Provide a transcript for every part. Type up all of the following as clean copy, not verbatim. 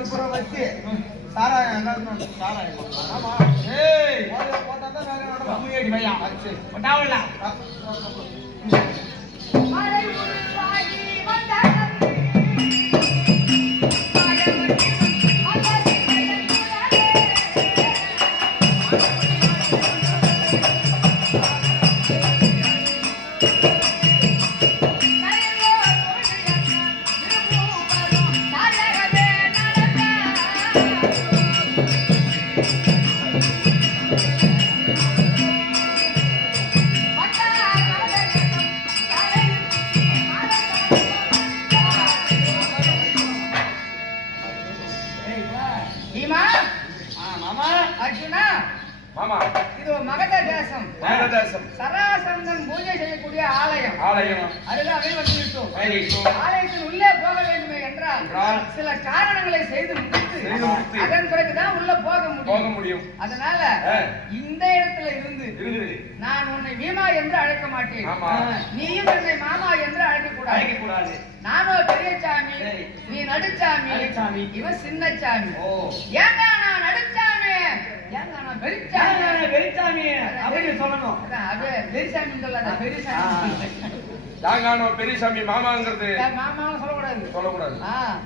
கற்பூரம் வச்சு சாராயம் எல்லாரும் சாராயம். ஆமா ஏய் போட்டா தான் வேற நடக்கும். கம்மியடி பையா சரி பட்டாவல மலை உருவாகி வந்தாய் சராசந்தன் பூஜை செய்யக்கூடிய ஆலயம். அருகாமையில் வந்துவிட்டோம். ஆலயத்தின் உள்ளே போக வேண்டுமே என்றால் சில காரணங்களை செய்து முடித்து அதன் பிறகுதான் உள்ள போக முடியும். அதனால இந்த இடத்துல இருந்து நான் உன்னை வீமா என்று அழைக்க மாட்டேன். நீயும் என்னை மாமா என்று அழைக்க கூடாது. நானோ பெரியசாமி, நீ நடுச்சாமி, இவன் சின்னச்சாமி. ஏங்க நான் நடுச்சாமி, ஏங்க நான் பெரியசாமி அப்படின்னு சொல்லணும். பெரியசாமி பெரியசாமி மாமாங்கிறது மாமாவும் சொல்லக்கூடாது.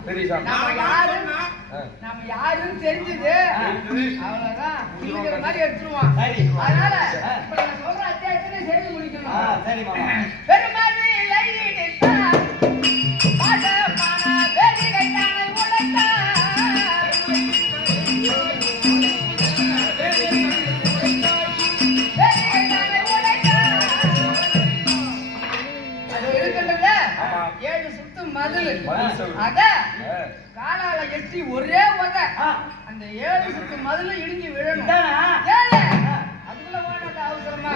பெரியசாமி நாம யாருன்னு தெரிஞ்சது அவ்வளவுதான். இருக்கிற மாதிரி எடுத்துருவான். அதனால இப்ப நான் சொல்ற அத்தியாயத்திலே செய்து முடிக்கணும். பெருமாள் காலால எட்டி ஒரே வகை அந்த 7 சுத்து மதுல இடிஞ்சு விழணும். அதுக்குள்ள ஓடாத அவசரமா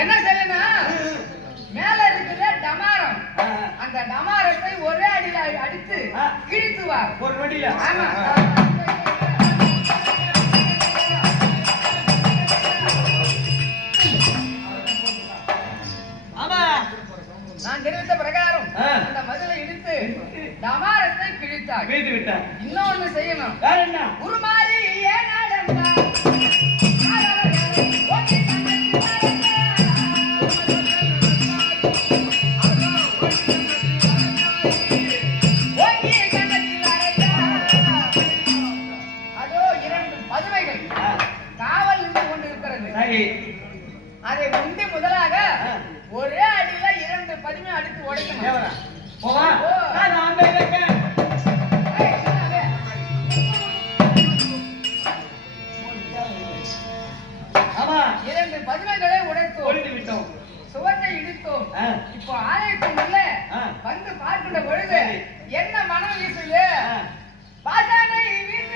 என்ன செய்யணும்? மேல இருக்குது டமாரம். அந்த டமாரத்தை ஒரே அடியில அடித்து கிழித்துவா ஒரு வண்டியில. ஆமா நான் தெரிவித்த பிரகாரம் அந்த மதுளை இடித்து டமாரத்தை கிழித்தார். இன்னொன்னு செய்யணும். உருமாறி அதோ 2 பதுமைகள் காவல் நின்று கொண்டிருக்கிறது. அதை முந்தி முதலாக ஒரே அடியில 2 பதுமை அடித்து உடைக்கணும். இரண்டு பதுமைகளை உடைத்தோம், சுவற்றை இடித்தோம். இப்போ ஆலயத்துக்குள்ள வந்து பார்க்கின்ற பொழுது என்ன மனம் வீசுது? பாசானை வீசுது.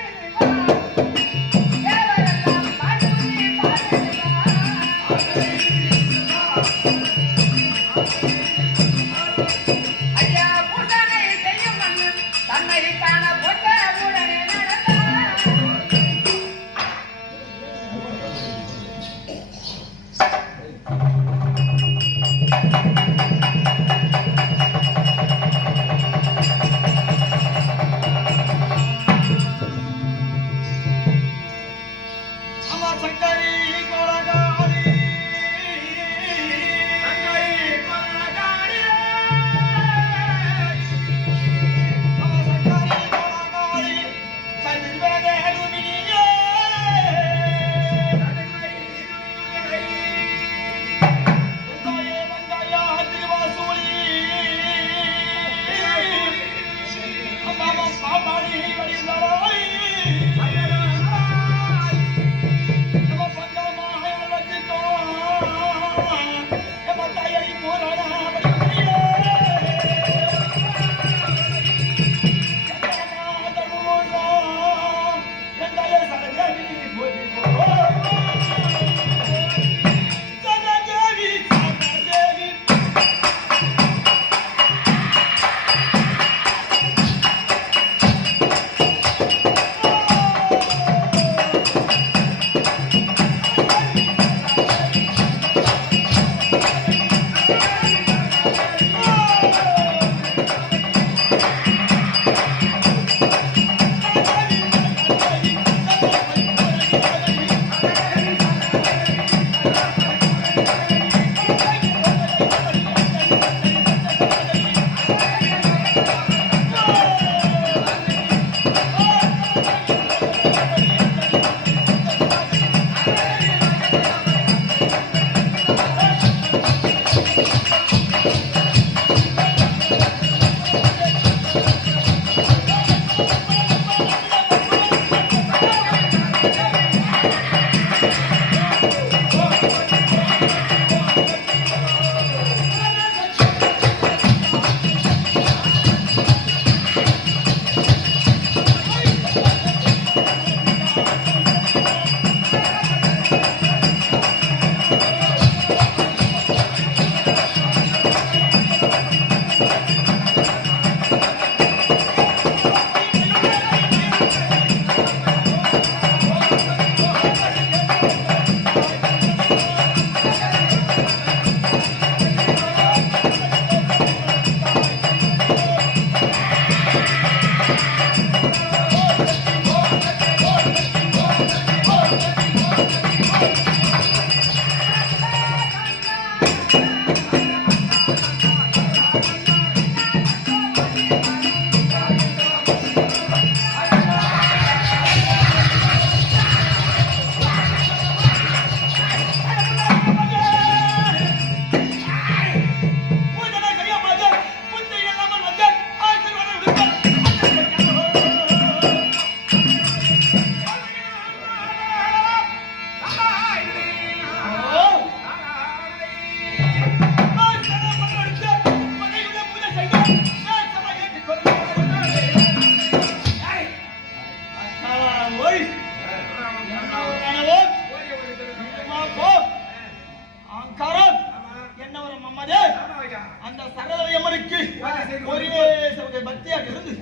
பக்தியாக இருந்து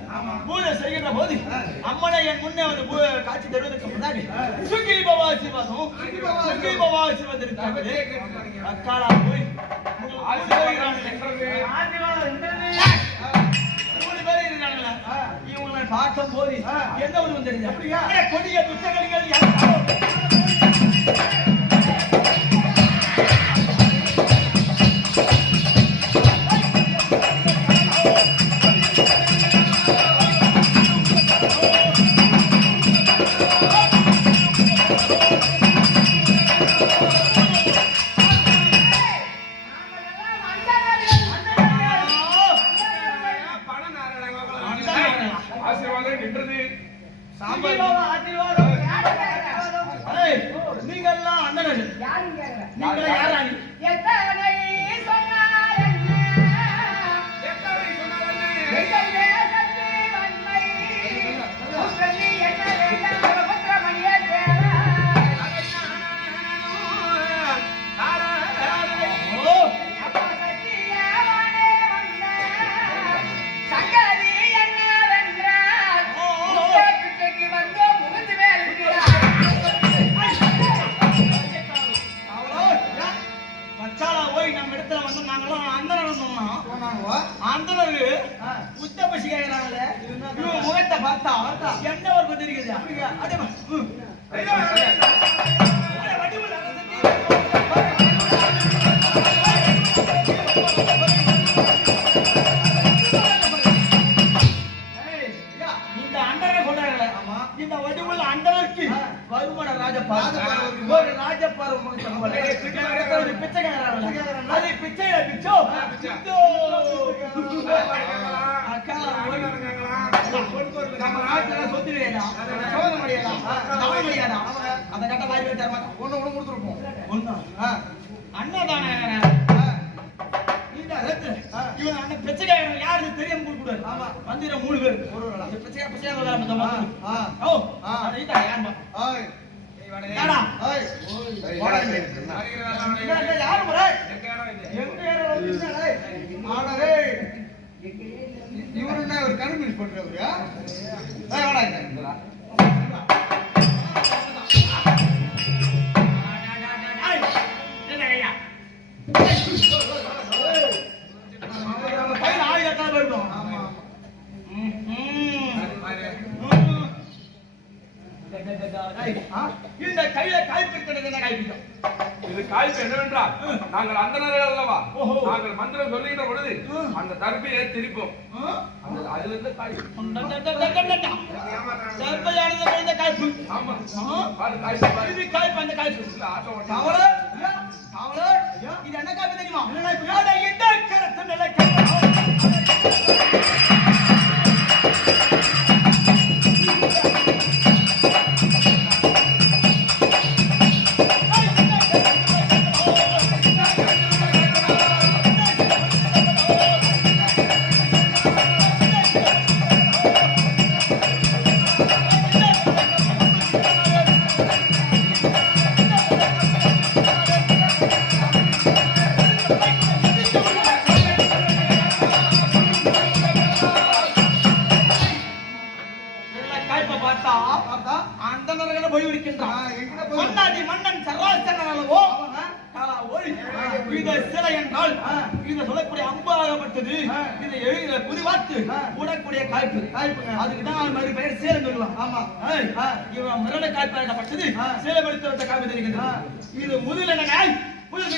பூஜை செய்கின்ற போது அம்மனை என் முன்னே வந்து காட்சி தருவதற்கு முன்னாடி சுகி பவா ஆசீர்வாதம் சுகி பவா ஆசீர்வாதம் இருக்கிறது. அக்காலா போய் இவங்களை பார்க்கும் போது எந்த ஒரு வந்துருது கொடிய துச்சகங்கள் நீங்கெல்லாம் அண்ணன் நீங்கள யாரா எத்தனை சொன்னால் என்ன எத்தனை சொன்னால் என்ன எங்கள் தேசத்து வன்மை சொல்லி என்ன வேண்டாம் புத்திரமணியே தேவா அப்பா சத்தியவானே வந்த சங்கதி என்னவென்றால் பிச்சைக்கு வந்தோம் முகத்து மேல் இருக்கிறார். போய் நம்ம இடத்துல வந்து நாங்கெல்லாம் அந்தனர் சொன்னோம். அந்தனரு உத்தபசி கேட்கிறாங்களே இவன் முகத்தை பார்த்தா என்ன ஒரு பத்தி இருக்குது இந்த அண்டரை சொல்றாங்களே இந்த வடிவுள்ள அண்டருக்கு வருமான ராஜபாரம் ஒரு ராஜபாரம் பிச்சைக்காரன் அது பிச்சையில பிச்சோ நம்ம நாட்டுல சொத்து கிடையாது சோதனை முடியாது தவறு முடியாது அந்த கட்ட வாய்ப்பு தர மாட்டோம் ஒண்ணு ஒண்ணு கொடுத்துருப்போம் ஒண்ணு அண்ணாதானே இவன் அண்ணன் பிச்சைக்காரன் யாருன்னு தெரியாம கொடுக்க கூடாது வந்திர 3 பேர் ஒரு பிச்சைக்காரன் இவரு என்ன ஒரு கன்வின்ஸ் பண்றவரு இந்த கையில காய்ப்பு என்ன காய்ப்பிக்கும் இது காய்ப்பு என்னவென்றால் நாங்கள் அந்தனர்கள் அல்லவா நாங்கள் மந்திரம் சொல்லுகின்ற பொழுது அந்த தர்பையை திருப்போம் அதுல இருந்து காய்ப்பு காய்ப்பு ஆமா இது காய்ப்பு அந்த காய்ப்பு இது என்ன காய்ப்பு தெரியுமா இந்த கரத்து நிலை மன்னன் சராசரோ இந்த சிலை என்றால் இதை சொல்லக்கூடிய அம்பாகப்பட்டது இதை எழுத குறிவாத்து கூடக்கூடிய காய்ப்பு அதுக்குதான் மாதிரி பெயர் சேலம் சொல்லுவான். ஆமா இவன் மிரட காய்ப்பாகப்பட்டது சேலப்படுத்த வந்த காய்ப்பு தெரிகிறது. இது முதல் என்ன காய் முதல்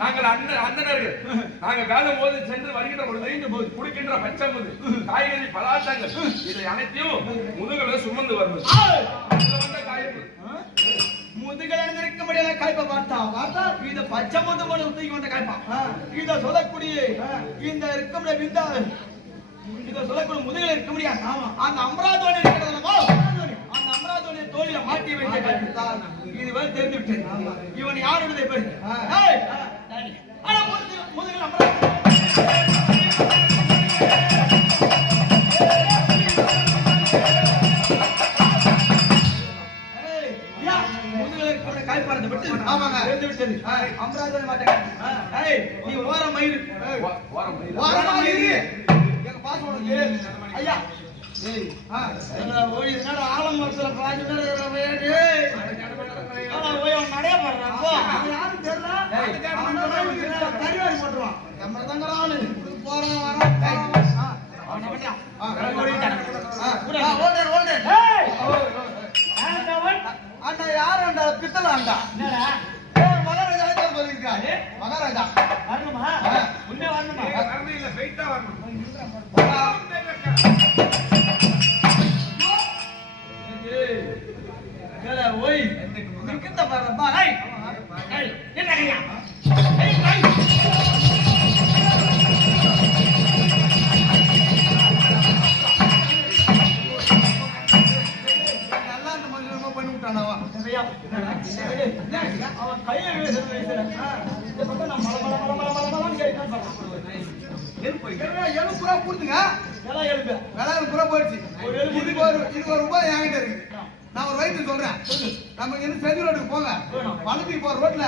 நாங்கள் அந்தனர்கள் நாங்கள் வேலும் போது சென்று வருகின்ற பொழுது குடிக்கின்ற பச்சமுது காய்கறி பதார்த்தங்கள் இதை அனைத்தையும் முதுகல சுமந்து வருவது முதுகல இருக்க முடியாத காய்ப்பை பார்த்தா இத பச்சை முது தூக்கி வந்த காய்ப்பா இத சொல்லக்கூடிய இந்த இருக்க விந்தா இத சொல்லக்கூடிய முதுகல இருக்க முடியாது. அந்த அமராதோடு இருக்கிறதுலவோ அந்த அமராதோடைய தோளில மாட்டி வைக்க காய்ப்பு இது வேறு தெரிந்து விட்டது. இவன் யாருடைய பேரு முதுகல அமராதோடு காய்ப்பாரத்தை விட்டு அமராதோடு மாட்ட ஏய், நீ ஓரம் மயிறு. ஓரம் மயிலா? ஓரமா இரு. எங்க பாஸ் உனக்கு. ஐயா. ஏய், எங்கடா ஓய், என்னடா ஆலமரத்துல பாதி பேர் இருக்கிறவங்க, ஏய். ஆனா ஓய், அவன் நடைய பாடுறான், போ. அவன் யாரும் தெரியல. அவன் தான் கரிவாரி போட்டுருவான். நம்ம தாங்க ஆளு. போறான், வரான், போறான். அவன் நம்பட்டா. ஓல்டர். ஏய். அண்ணா யார் அண்டா? பித்தளை அண்டா. என்னடா? மகாராஜா சொல்லிருக்காரு. மகாராஜா வரணுமா? உண்மை வரணுமா? வரணும் இல்ல, வெயிட்டா வரணும். ஓய், நிக்கிட்ட பாருப்பா. ஏய், ஏய், என்ன கையா? ஏய், ஏய். நல்லா அந்த மனுஷன் பண்ணி விட்டானவா? அவன் கையை வீசுற. இந்த பக்கம் நான் மல கேட்க எலும்பு புறா கொடுத்துங்க. விலை புறா போயிடுச்சு. இதுக்கு ஒரு ரூபாய் என்கிட்ட இருக்கு. நான் ஒரு வயிற்று சொல்றேன். நம்ம இங்க இருந்து செஞ்சு ரோட்டுக்கு போங்க. பழத்துக்கு போற ரோட்ல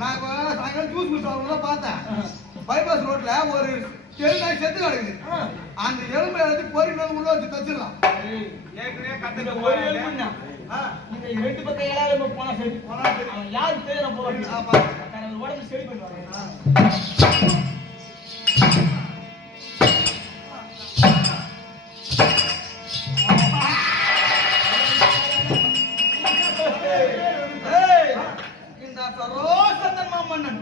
நான் சாயங்காலம் ஜூஸ் குடிச்சு பார்த்தேன். பைபாஸ் ரோட்ல ஒரு எலும்பு செத்து கிடக்குது. அந்த எலும்பு எடுத்து பொறியில உள்ள வச்சு தச்சிடலாம். ஏற்கனவே கத்துக்க ஒரு எலும்புன்னா இந்த ரெண்டு பக்கம் எல்லாரும் போனா சரி. அவன் யாரு பேர போவாங்க? உடம்பு சரி பண்ணுவாங்க. இந்த சரோசந்தன் மாமன்னன்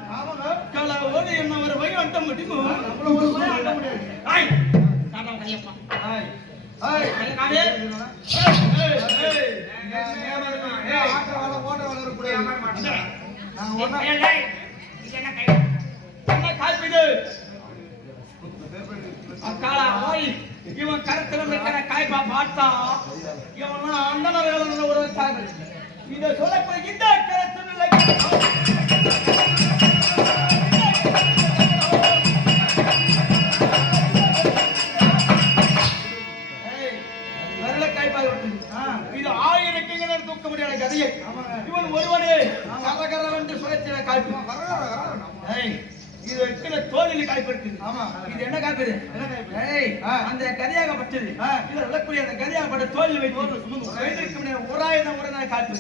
கலவோடு என்ன ஒரு வகை அட்ட முடியும். இவன் கருத்துல இருக்கிற காய்பா பார்த்தா இவன் அந்தனர்கள் ஒரு இதை சொல்லக்கூடிய இந்த கருத்துல இது ஆயிரக்கங்கள் தூக்க முடியாத கதையை இவன் ஒருவனே கரகரவென்று சுழற்சியில காய்ப்பு. இது இருக்கிற தோழில் காய்ப்பு இருக்கு. இது என்ன காய்ப்பு? அந்த கதையாகப்பட்டது இதுல விளக்கூடிய அந்த கதையாகப்பட்ட தோழில் வைத்து ஒரு ஆயிரம் உடனே காய்ப்பு.